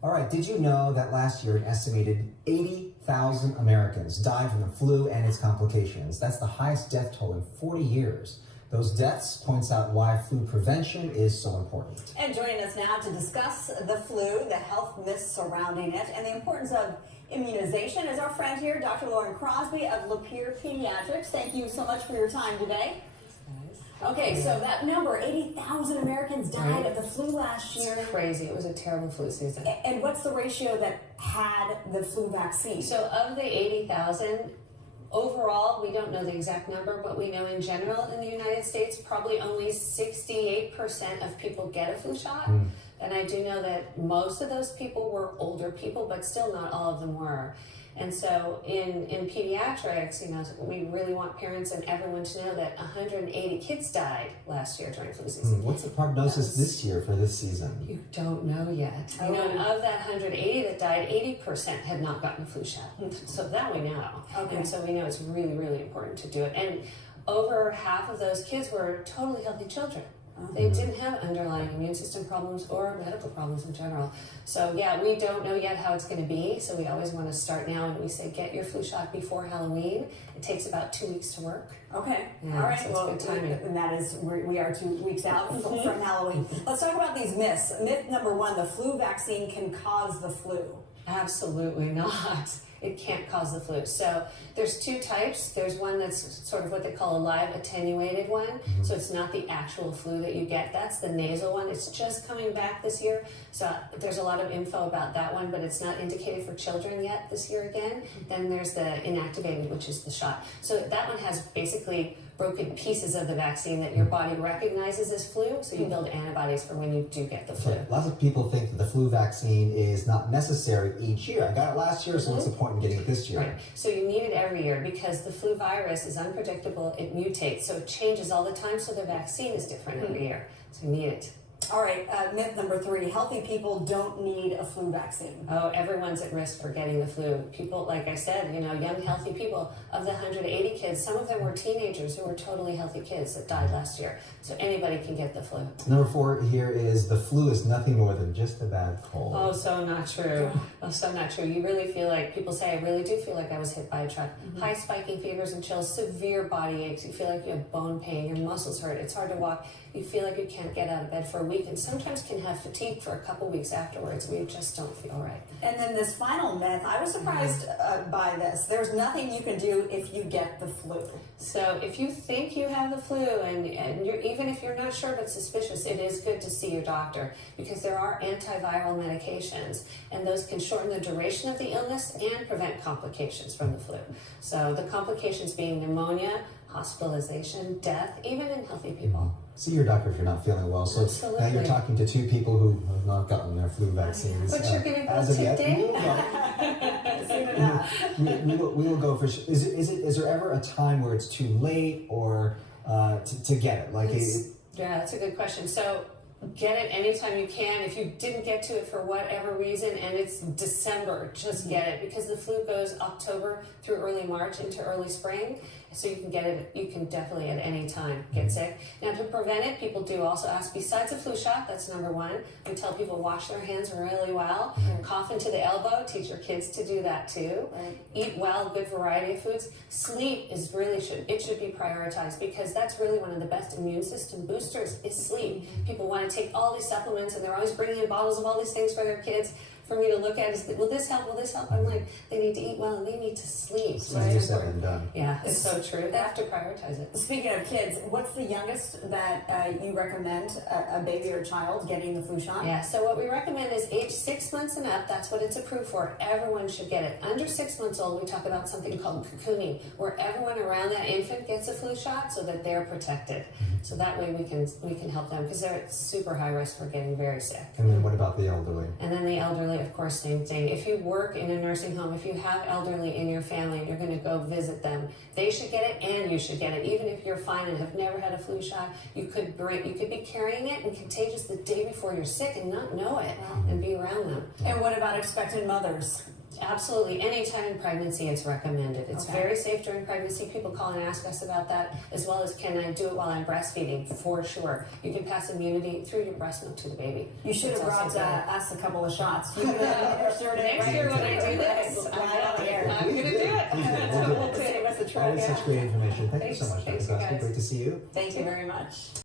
All right, did you know that last year an estimated 80,000 Americans died from the flu and its complications? That's the highest death toll in 40 years. Those deaths points out why flu prevention is so important. And joining us now to discuss the flu, the health myths surrounding it, and the importance of immunization is our friend here, Dr. Rosen Crosby of Lapeer Pediatrics. Thank you so much for your time today. Okay, so that number, 80,000 Americans died of the flu last year. It's crazy. It was a terrible flu season. And what's the ratio that had the flu vaccine? So of the 80,000, overall, we don't know the exact number, but we know in general in the United States, probably only 68% of people get a flu shot. And I do know that most of those people were older people, but still not all of them were. And so in pediatrics, you know, we really want parents and everyone to know that 180 kids died last year during flu season. What's the prognosis this year for this season? You don't know yet. You know, and of that 180 that died, 80% had not gotten a flu shot. So that we know. Okay. And so we know it's really, really important to do it. And over half of those kids were totally healthy children. They didn't have underlying immune system problems or medical problems in general. So yeah, we don't know yet how it's going to be. So we always want to start now, and we say get your flu shot before Halloween. It takes about 2 weeks to work. Okay. Yeah, all right. so it's Well, good timing. and that is, we are 2 weeks out from Halloween. Let's talk about these myths. Myth number one, the flu vaccine can cause the flu. Absolutely not. It can't cause the flu. So there's two types. There's one that's sort of what they call a live attenuated one. So it's not the actual flu that you get. That's the nasal one. It's just coming back this year. So there's a lot of info about that one, but it's not indicated for children yet this year again. Then there's the inactivated, which is the shot. So that one has basically broken pieces of the vaccine that your body recognizes as flu, so you build antibodies for when you do get the flu. Lots of people think that the flu vaccine is not necessary each year. I got it last year, so what's the point in getting it this year? Right. So you need it every year because the flu virus is unpredictable. It mutates, so it changes all the time. So the vaccine is different every year. So you need it. All right, myth number three, healthy people don't need a flu vaccine. Oh, everyone's at risk for getting the flu. People, like I said, you know, young, healthy people. Of the 180 kids, some of them were teenagers who were totally healthy kids that died last year. So anybody can get the flu. Number 4 here is the flu is nothing more than just a bad cold. Oh, so not true. Oh, so not true. You really feel like, people say, I really do feel like I was hit by a truck. High spiking fevers and chills, severe body aches. You feel like you have bone pain, your muscles hurt, it's hard to walk. You feel like you can't get out of bed for a week, and sometimes can have fatigue for a couple weeks afterwards where you just don't feel right. And then this final myth, I was surprised by this. There's nothing you can do if you get the flu. So if you think you have the flu, and you're, even if you're not sure but suspicious, it is good to see your doctor because there are antiviral medications, and those can shorten the duration of the illness and prevent complications from the flu. So the complications being pneumonia, hospitalization, death, even in healthy people. See your doctor if you're not feeling well. So Absolutely. now you're talking to 2 people who have not gotten their flu vaccines. But you're going to go as of yet. today. Soon enough. We will go for sure. Is there ever a time where it's too late or to get it? Like Yeah, that's a good question. So get it anytime you can. If you didn't get to it for whatever reason and it's December, just get it because the flu goes October through early March into early spring. So you can get it, you can definitely at any time get sick. Now to prevent it, people do also ask, besides a flu shot, that's number one. We tell people wash their hands really well. Cough into the elbow, teach your kids to do that too. Eat well, good variety of foods. Sleep is really, should be prioritized because that's really one of the best immune system boosters is sleep. People want to take all these supplements and they're always bringing in bottles of all these things for their kids. For me to look at is, will this help? Will this help? I'm like, they need to eat well and they need to sleep. easier said than done. Yeah, it's so true. They have to prioritize it. Speaking of kids, what's the youngest that you recommend a baby or child getting the flu shot? Yeah, so what we recommend is age 6 months and up. That's what it's approved for. Everyone should get it. Under 6 months old, we talk about something called cocooning, where everyone around that infant gets a flu shot so that they're protected. So that way we can help them because they're at super high risk for getting very sick. And then what about the elderly? And then the elderly, of course, same thing. If you work in a nursing home, if you have elderly in your family, you're going to go visit them. They should get it, and you should get it. Even if you're fine and have never had a flu shot, you could be carrying it and contagious the day before you're sick and not know it and be around them. And what about expectant mothers? Absolutely. Anytime in pregnancy, it's recommended. It's very safe during pregnancy. People call and ask us about that, as well as can I do it while I'm breastfeeding? For sure. You can pass immunity through your breast milk to the baby. You should have brought us a couple of shots. You Next year when I do this, I'm going to do it. We'll save us a trip. Always such great information. Thank you so much, Dr. Thanks, Crosby. guys. Great to see you. Thank you very much.